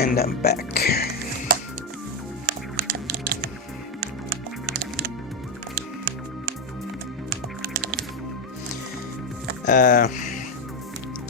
And I'm back.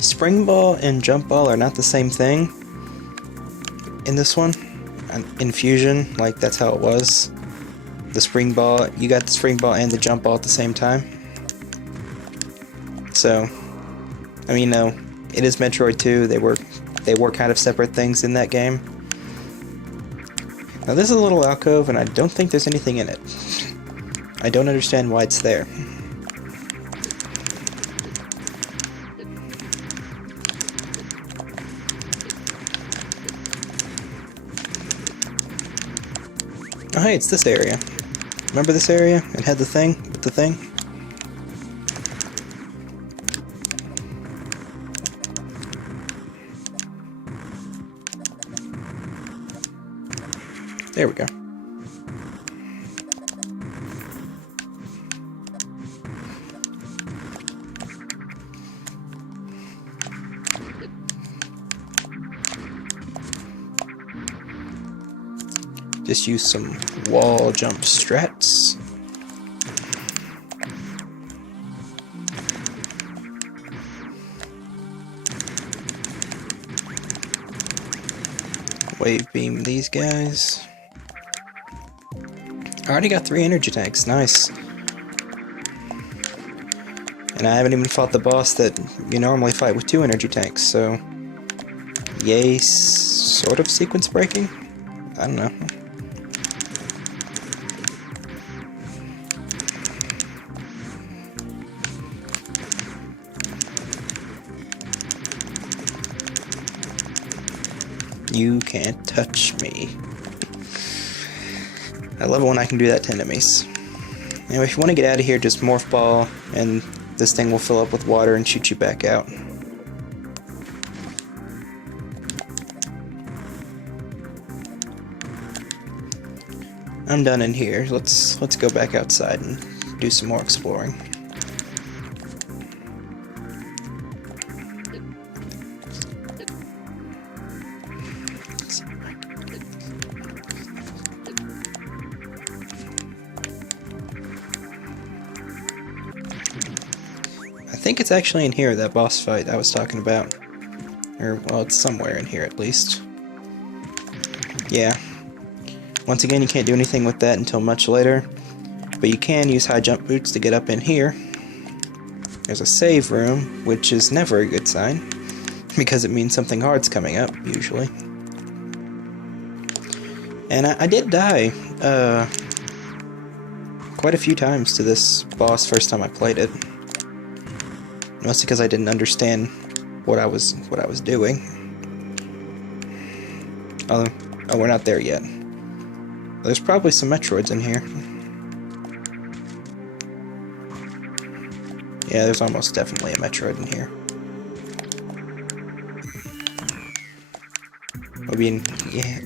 Spring ball and jump ball are not the same thing in this one. In Fusion, like, that's how it was. The spring ball, you got the spring ball and the jump ball at the same time. So, I mean, no, it is Metroid 2. They were kind of separate things in that game. Now this is a little alcove, and I don't think there's anything in it. I don't understand why it's there. Oh hey, it's this area. Remember this area? It had the thing with the thing? There we go. Just use some wall jump strats. Wave beam these guys. I already got 3 energy tanks, nice. And I haven't even fought the boss that you normally fight with 2 energy tanks, so... Yay, sort of sequence breaking? I don't know. You can't touch me. I love it when I can do that to enemies. Anyway, if you want to get out of here, just morph ball, and this thing will fill up with water and shoot you back out. I'm done in here. Let's go back outside and do some more exploring. I think it's actually in here, that boss fight I was talking about. Or, well, it's somewhere in here at least. Yeah. Once again, you can't do anything with that until much later, but you can use high jump boots to get up in here. There's a save room, which is never a good sign, because it means something hard's coming up, usually. And I did die quite a few times to this boss first time I played it. Mostly because I didn't understand what I was doing. Oh, we're not there yet. There's probably some Metroids in here. Yeah, there's almost definitely a Metroid in here. I mean, yeah.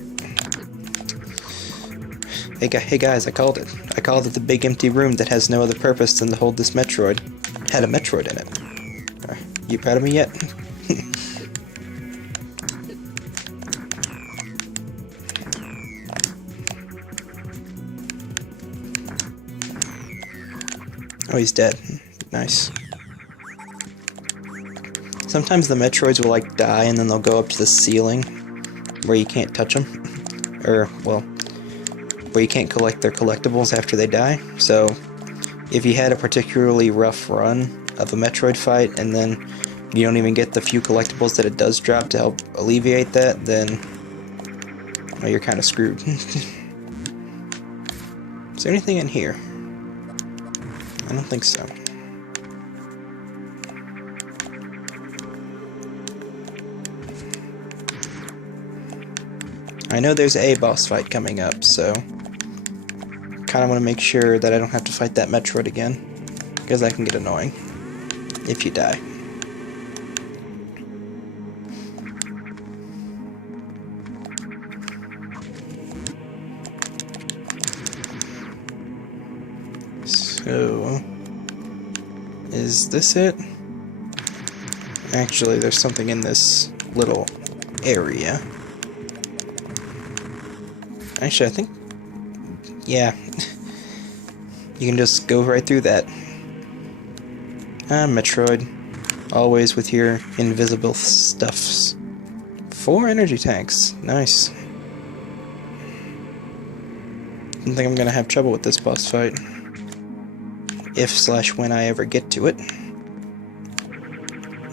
Hey guys, I called it. I called it the big empty room that has no other purpose than to hold this Metroid. It had a Metroid in it. You proud of me yet? Oh, he's dead. Nice. Sometimes the Metroids will, like, die and then they'll go up to the ceiling where you can't touch them. Or, well, where you can't collect their collectibles after they die. So, if you had a particularly rough run of a Metroid fight and then you don't even get the few collectibles that it does drop to help alleviate that, then, well, you're kind of screwed. Is there anything in here? I don't think so. I know there's a boss fight coming up, so kind of want to make sure that I don't have to fight that Metroid again, because that can get annoying if you die. So, is this it? Actually, there's something in this little area. Actually, I think... yeah. You can just go right through that. Metroid. Always with your invisible stuffs. 4 energy tanks. Nice. I don't think I'm gonna have trouble with this boss fight. If/when I ever get to it.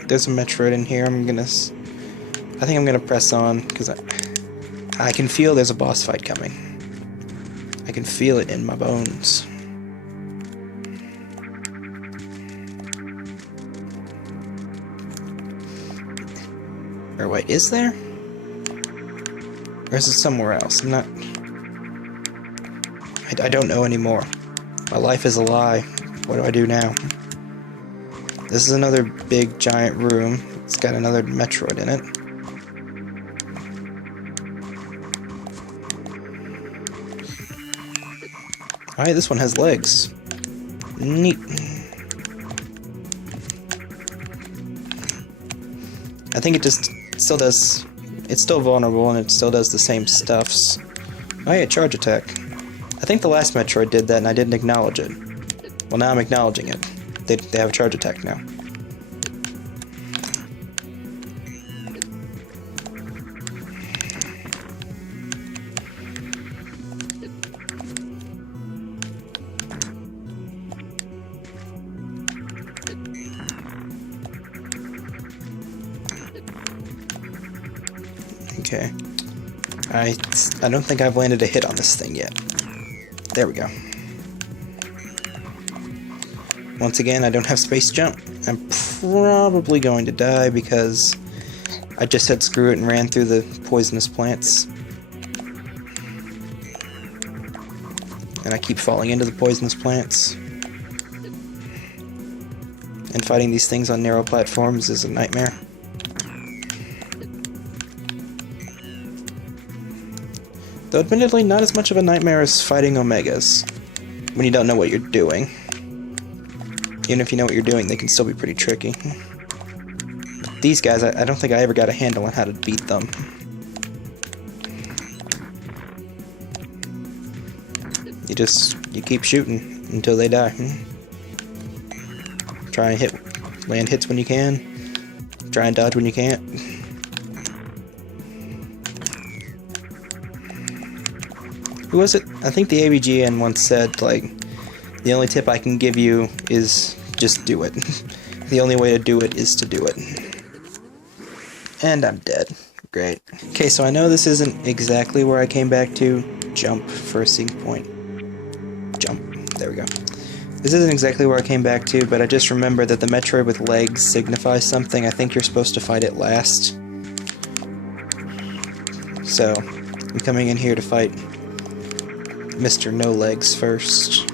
There's a Metroid in here. I think I'm gonna press on, because I can feel there's a boss fight coming. I can feel it in my bones. Or wait, is there? Or is it somewhere else? I'm not... I don't know anymore. My life is a lie. What do I do now? This is another big, giant room. It's got another Metroid in it. Alright, this one has legs. Neat. I think it just still does... It's still vulnerable and it still does the same stuffs. Oh yeah, charge attack. I think the last Metroid did that and I didn't acknowledge it. Well, now I'm acknowledging it. They have a charge attack now. Okay. I don't think I've landed a hit on this thing yet. There we go. Once again, I don't have space jump. I'm probably going to die because I just said screw it and ran through the poisonous plants. And I keep falling into the poisonous plants. And fighting these things on narrow platforms is a nightmare. Though admittedly, not as much of a nightmare as fighting Omegas, when you don't know what you're doing. Even if you know what you're doing, they can still be pretty tricky. These guys, I don't think I ever got a handle on how to beat them. You keep shooting until they die. Try and land hits when you can. Try and dodge when you can't. Who was it? I think the ABGN once said, like, the only tip I can give you is just do it. The only way to do it is to do it. And I'm dead. Great. Okay, so I know this isn't exactly where I came back to. Jump for a sync point. Jump. There we go. This isn't exactly where I came back to, but I just remember that the Metroid with legs signifies something. I think you're supposed to fight it last. So, I'm coming in here to fight Mr. No Legs first.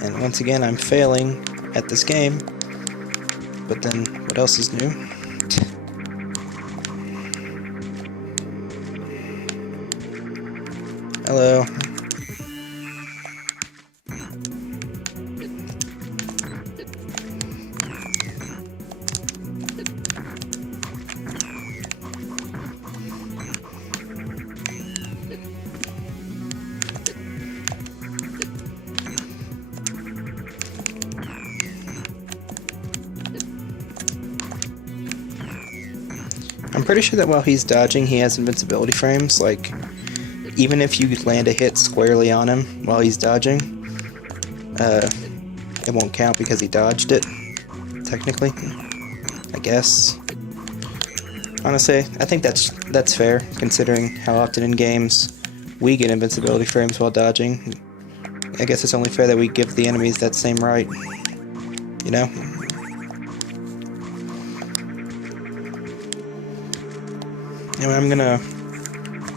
And once again, I'm failing at this game. But then, what else is new? Hello. I'm pretty sure that while he's dodging, he has invincibility frames. Like, even if you land a hit squarely on him while he's dodging, it won't count because he dodged it, technically, I guess. Honestly, I think that's fair, considering how often in games we get invincibility frames while dodging. I guess it's only fair that we give the enemies that same right, you know? Anyway, I'm gonna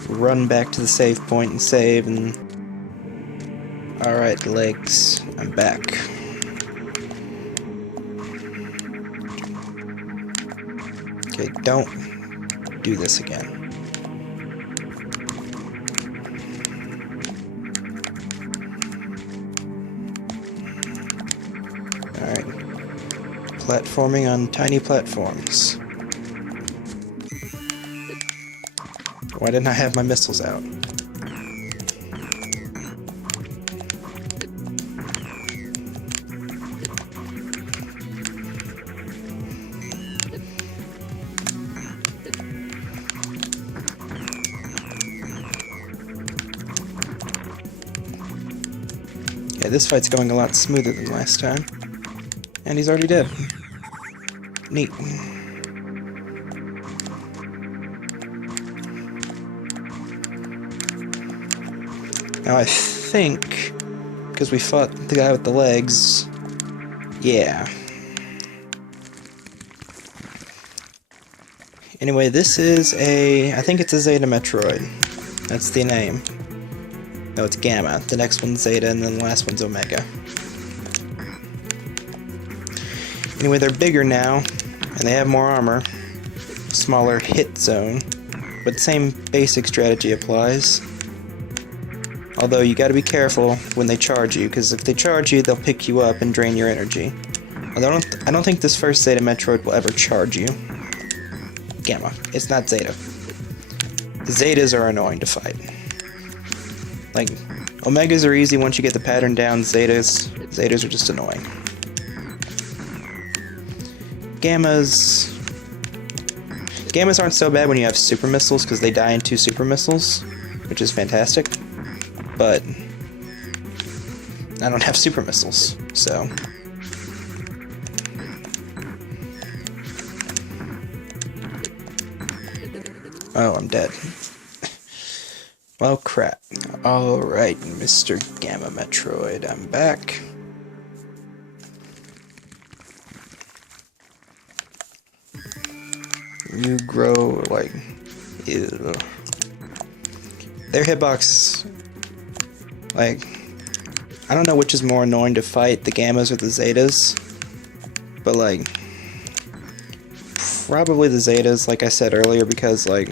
run back to the save point and save, and... Alright, legs. I'm back. Okay, don't do this again. Alright. platforming on tiny platforms. Why didn't I have my missiles out? Yeah, this fight's going a lot smoother than last time. And he's already dead. Neat. Now I think, because we fought the guy with the legs, yeah. Anyway, this is I think it's a Zeta Metroid. That's the name. No, it's Gamma. The next one's Zeta, and then the last one's Omega. Anyway, they're bigger now, and they have more armor. Smaller hit zone, but the same basic strategy applies. Although you gotta be careful when they charge you, because if they charge you, they'll pick you up and drain your energy. Although I don't think this first Zeta Metroid will ever charge you. Gamma. It's not Zeta. The Zetas are annoying to fight. Like, Omegas are easy once you get the pattern down, Zetas are just annoying. Gammas aren't so bad when you have super missiles, because they die in 2 super missiles, which is fantastic. But I don't have super missiles, so. Oh, I'm dead. Well, crap. Alright, Mr. Gamma Metroid, I'm back. You grow like... Ew. Their hitbox... Like... I don't know which is more annoying to fight, the Gammas or the Zetas. But like... Probably the Zetas, like I said earlier, because like...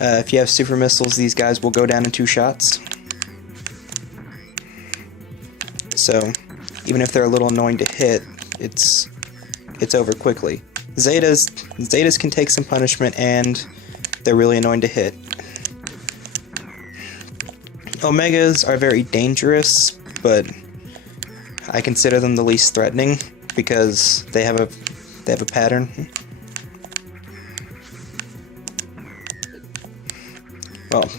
if you have super missiles, these guys will go down in 2 shots. So, even if they're a little annoying to hit, it's over quickly. Zetas can take some punishment, and they're really annoying to hit. Omegas are very dangerous, but I consider them the least threatening because they have a pattern. Well,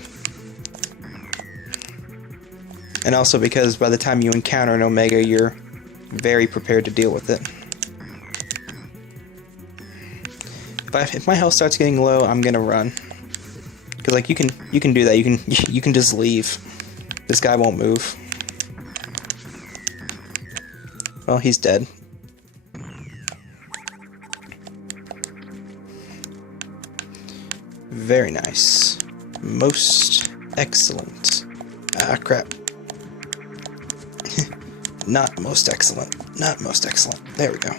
and also because by the time you encounter an Omega, you're very prepared to deal with it. If my health starts getting low, I'm gonna run. Cause like you can do that. You can just leave. This guy won't move. Well, he's dead. Very nice. Most excellent. Ah, crap. Not most excellent. Not most excellent. There we go.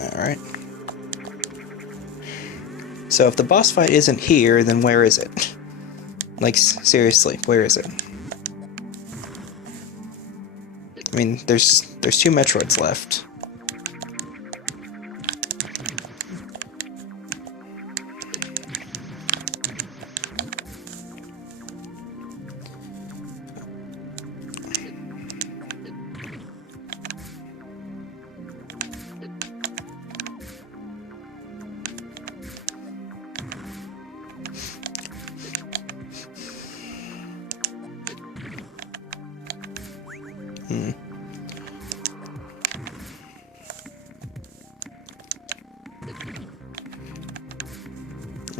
Alright. So if the boss fight isn't here, then where is it? Like, seriously, where is it? I mean, there's 2 Metroids left.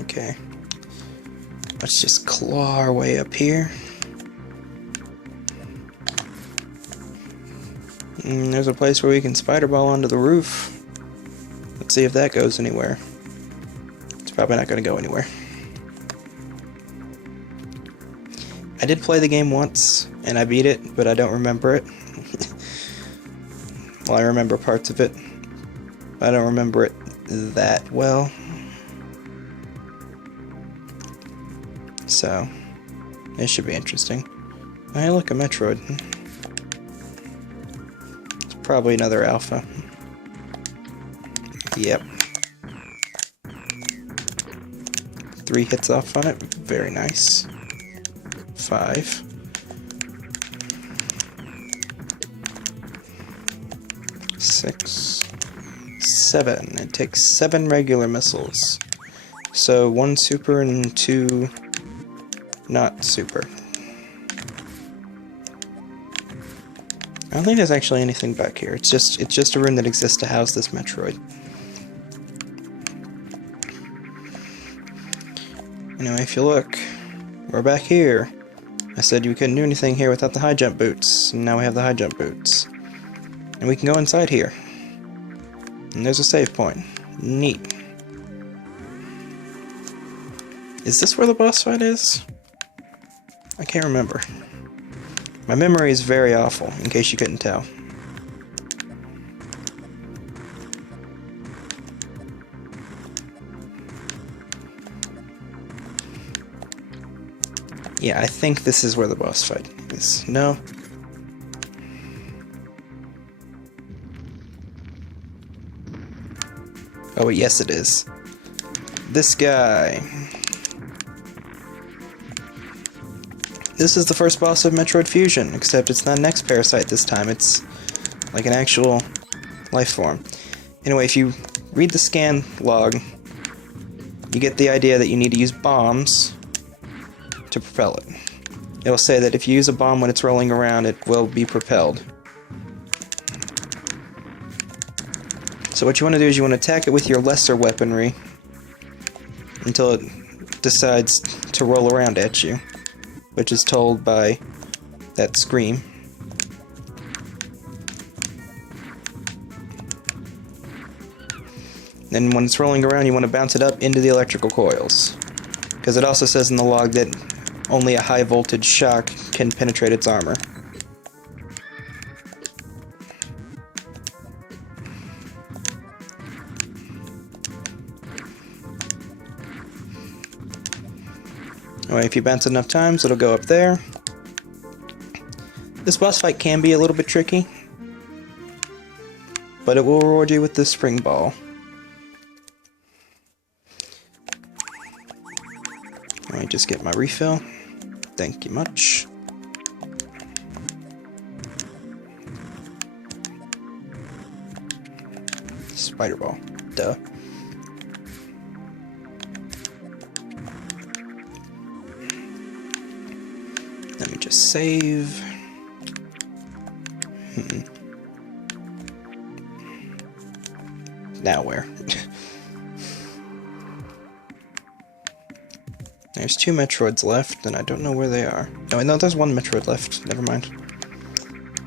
Okay. Let's just claw our way up here. There's a place where we can spider ball onto the roof. Let's see if that goes anywhere. It's probably not going to go anywhere. I did play the game once, and I beat it, but I don't remember it. Well, I remember parts of it. I don't remember it that well. So, it should be interesting. Hey, look, a Metroid. It's probably another alpha. Yep. 3 hits off on it. Very nice. 5. 6. 7. It takes 7 regular missiles. So 1 super and 2 not super. I don't think there's actually anything back here. It's just a room that exists to house this Metroid. Anyway, if you look, we're back here. I said you couldn't do anything here without the high jump boots, and now we have the high jump boots. And we can go inside here. And there's a save point. Neat. Is this where the boss fight is? I can't remember. My memory is very awful, in case you couldn't tell. Yeah, I think this is where the boss fight is. No? Oh, yes it is. This guy. This is the first boss of Metroid Fusion, except it's not an X-Parasite this time, it's like an actual life form. Anyway, if you read the scan log, you get the idea that you need to use bombs to propel it. It will say that if you use a bomb when it's rolling around, it will be propelled. So what you want to do is you want to attack it with your lesser weaponry until it decides to roll around at you, which is told by that scream. Then when it's rolling around, you want to bounce it up into the electrical coils, because it also says in the log that only a high voltage shock can penetrate its armor. Anyway, if you bounce it enough times, it'll go up there. This boss fight can be a little bit tricky, but it will reward you with the spring ball. Let me just get my refill. Thank you much. Spider ball. Duh. Let me just save. Now where? There's 2 Metroids left, and I don't know where they are. No, there's 1 Metroid left. Never mind.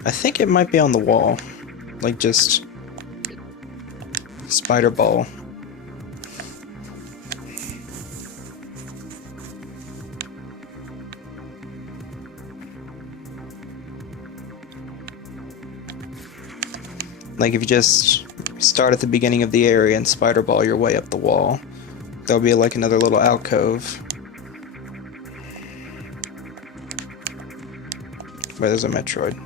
I think it might be on the wall. Like, just spider ball. Like, if you just start at the beginning of the area and spider ball your way up the wall, there'll be like another little alcove where there's a Metroid.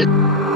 it